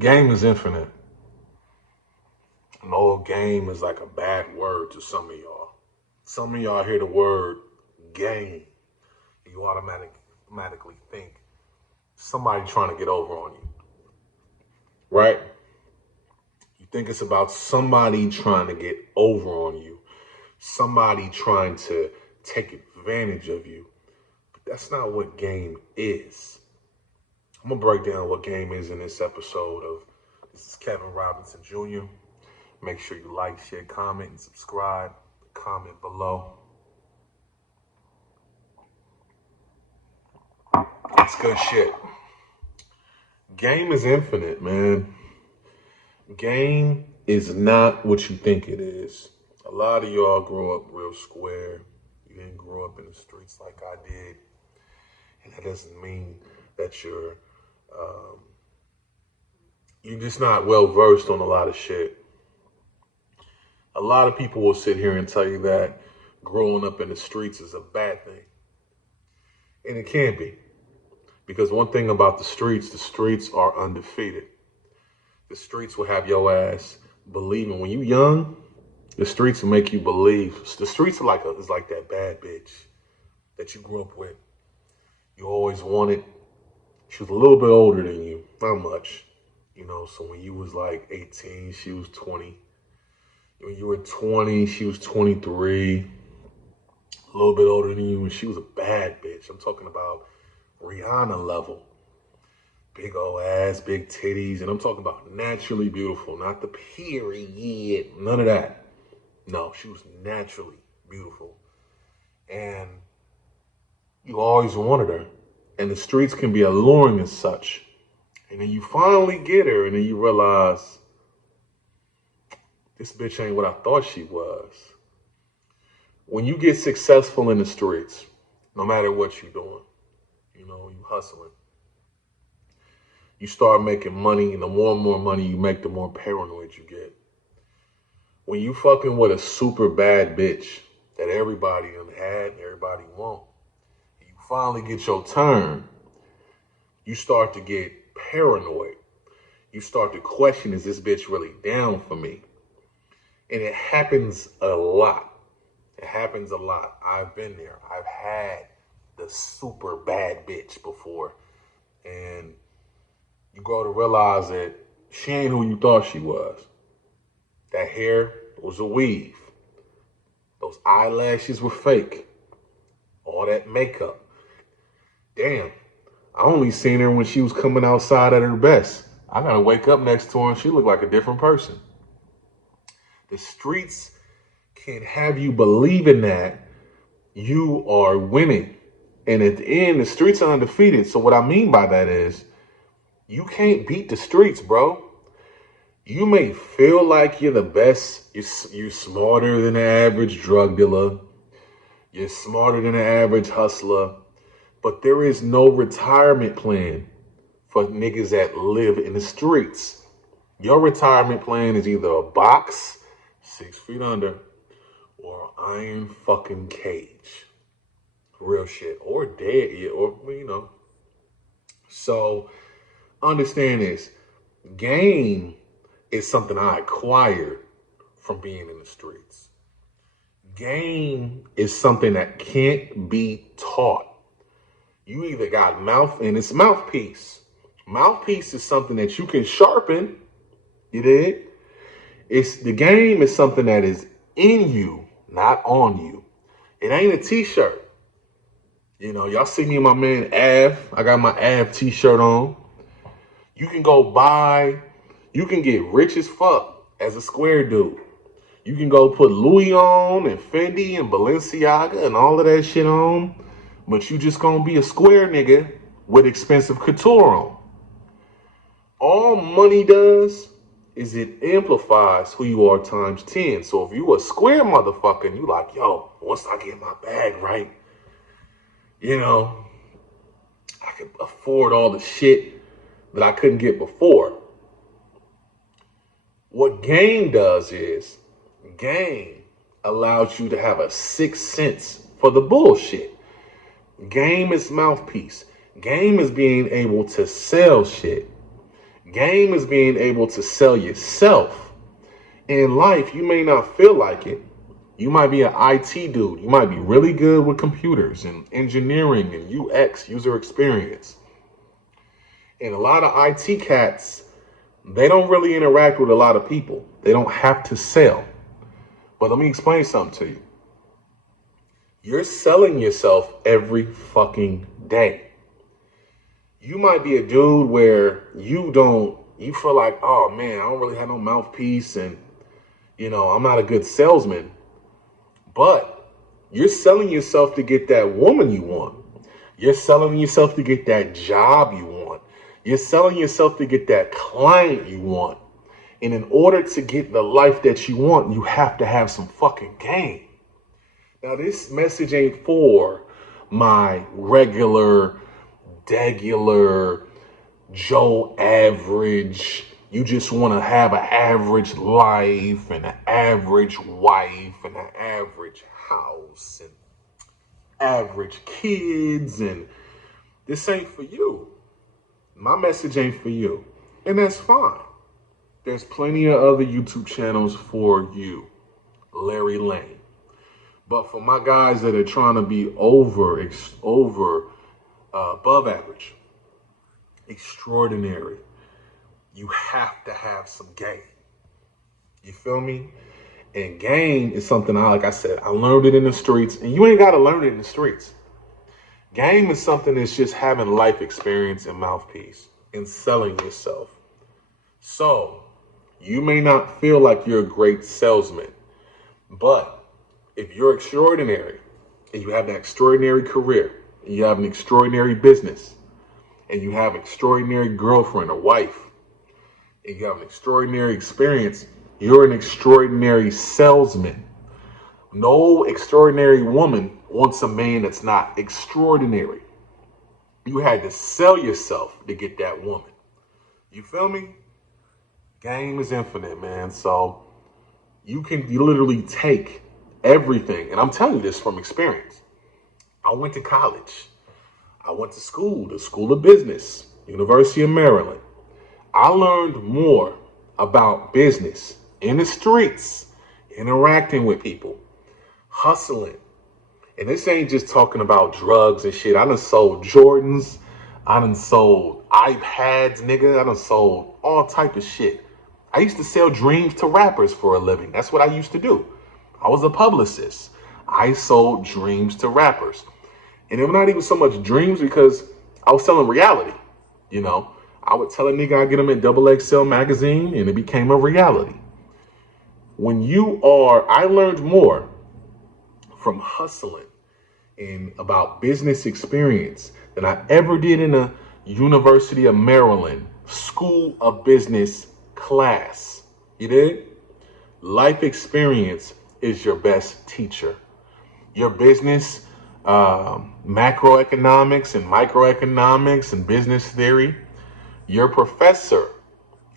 Game is infinite. No, game is like a bad word to some of y'all. Some of y'all hear the word game, you automatically think somebody trying to get over on you, right? You think it's about somebody trying to get over on you, somebody trying to take advantage of you. But that's not what game is. I'm gonna break down what game is in this episode of This is Kevin Robinson Jr. Make sure you like, share, comment, and subscribe. Comment below. It's good shit. Game is infinite, man. Game is not what you think it is. A lot of y'all grow up real square. You didn't grow up in the streets like I did. And that doesn't mean that you're just not well versed on a lot of shit. A lot of people will sit here and tell you that growing up in the streets is a bad thing. And it can be. Because one thing about the streets are undefeated. The streets will have your ass believing. When you young, the streets will make you believe. The streets are like that bad bitch that you grew up with. You always wanted. She was a little bit older than you, not much. So when you was like 18, she was 20. When you were 20, she was 23. A little bit older than you, and she was a bad bitch. I'm talking about Rihanna level. Big old ass, big titties, and I'm talking about naturally beautiful, not the period, none of that. No, she was naturally beautiful. And you always wanted her. And the streets can be alluring as such. And then you finally get her, and then you realize, this bitch ain't what I thought she was. When you get successful in the streets, no matter what you're doing, you hustling. You start making money, and the more and more money you make, the more paranoid you get. When you fucking with a super bad bitch that everybody done had and everybody want, and you finally get your turn, you start to get paranoid. You start to question, is this bitch really down for me? And it happens a lot. It happens a lot. I've been there. I've had the super bad bitch before. And you grow to realize that she ain't who you thought she was. That hair was a weave. Those eyelashes were fake. All that makeup. Damn. I only seen her when she was coming outside at her best. I gotta wake up next to her and she looked like a different person. The streets can have you believing that you are winning. And at the end, the streets are undefeated. So what I mean by that is, you can't beat the streets, bro. You may feel like you're the best. You're smarter than the average drug dealer. You're smarter than the average hustler. But there is no retirement plan for niggas that live in the streets. Your retirement plan is either a box, 6 feet under, or an iron fucking cage. Real shit. Or dead, or. So, understand this. Game is something I acquired from being in the streets. Game is something that can't be taught. You either got and it's mouthpiece. Mouthpiece is something that you can sharpen. You did? The game is something that is in you, not on you. It ain't a t-shirt. Y'all see me and my man Av. I got my Av t-shirt on. You can get rich as fuck as a square dude. You can go put Louis on and Fendi and Balenciaga and all of that shit on, but you just gonna be a square nigga with expensive couture on. All money does is it amplifies who you are times 10. So if you a square motherfucker and you like, yo, once I get my bag right, I can afford all the shit that I couldn't get before. What game does is, game allows you to have a sixth sense for the bullshit. Game is mouthpiece. Game is being able to sell shit. Game is being able to sell yourself. In life, you may not feel like it. You might be an IT dude. You might be really good with computers and engineering and UX, user experience. And a lot of IT cats, they don't really interact with a lot of people. They don't have to sell. But let me explain something to you. You're selling yourself every fucking day. You might be a dude where you feel like, oh man, I don't really have no mouthpiece and, I'm not a good salesman. But you're selling yourself to get that woman you want. You're selling yourself to get that job you want. You're selling yourself to get that client you want. And in order to get the life that you want, you have to have some fucking game. Now, this message ain't for my regular, Joe average. You just want to have an average life and an average wife and an average house and average kids. And this ain't for you. My message ain't for you. And that's fine. There's plenty of other YouTube channels for you. Larry Lane. But for my guys that are trying to be above average, extraordinary, you have to have some game. You feel me? And game is something like I said, I learned it in the streets, and you ain't got to learn it in the streets. Game is something that's just having life experience and mouthpiece and selling yourself. So you may not feel like you're a great salesman, but if you're extraordinary and you have an extraordinary career and you have an extraordinary business and you have an extraordinary girlfriend or wife and you have an extraordinary experience, you're an extraordinary salesman. No extraordinary woman wants a man that's not extraordinary. You had to sell yourself to get that woman. You feel me? Game is infinite, man. So you can literally take everything. And I'm telling you this from experience. I went to college. I went to school, the School of Business, University of Maryland. I learned more about business in the streets, interacting with people, hustling. And this ain't just talking about drugs and shit. I done sold Jordans. I done sold iPads, nigga. I done sold all type of shit. I used to sell dreams to rappers for a living. That's what I used to do. I was a publicist. I sold dreams to rappers. And it was not even so much dreams because I was selling reality. I would tell a nigga I'd get him in XXL magazine and it became a reality. I learned more from hustling and about business experience than I ever did in a University of Maryland School of Business class. You did? Life experience is your best teacher. Your business, macroeconomics and microeconomics and business theory, your professor.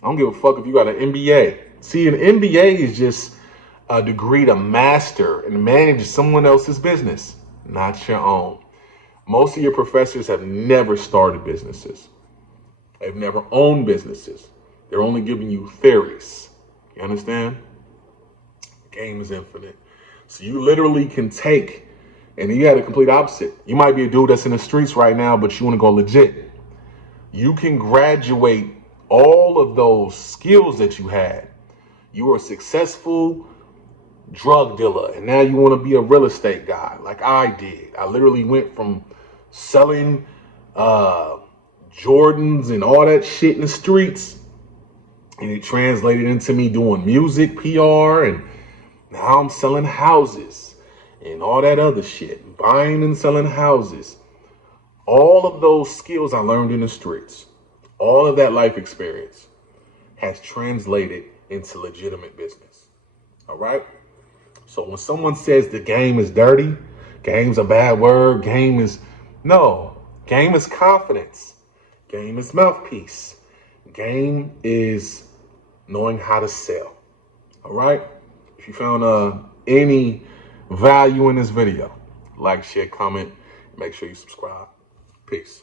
I don't give a fuck if you got an MBA. See, an MBA is just a degree to master and manage someone else's business, not your own. Most of your professors have never started businesses. They've never owned businesses. They're only giving you theories. You understand? The game is infinite. So you literally can take, and you had a complete opposite. You might be a dude that's in the streets right now, but you want to go legit. You can graduate all of those skills that you had. You were a successful drug dealer, and now you want to be a real estate guy like I did. I literally went from selling Jordans and all that shit in the streets, and it translated into me doing music, PR, and now I'm selling houses and all that other shit, buying and selling houses. All of those skills I learned in the streets, all of that life experience has translated into legitimate business. All right? So when someone says the game is dirty, game's a bad word, game is confidence. Game is mouthpiece. Game is knowing how to sell. All right? If you found any value in this video, like, share, comment, make sure you subscribe. Peace.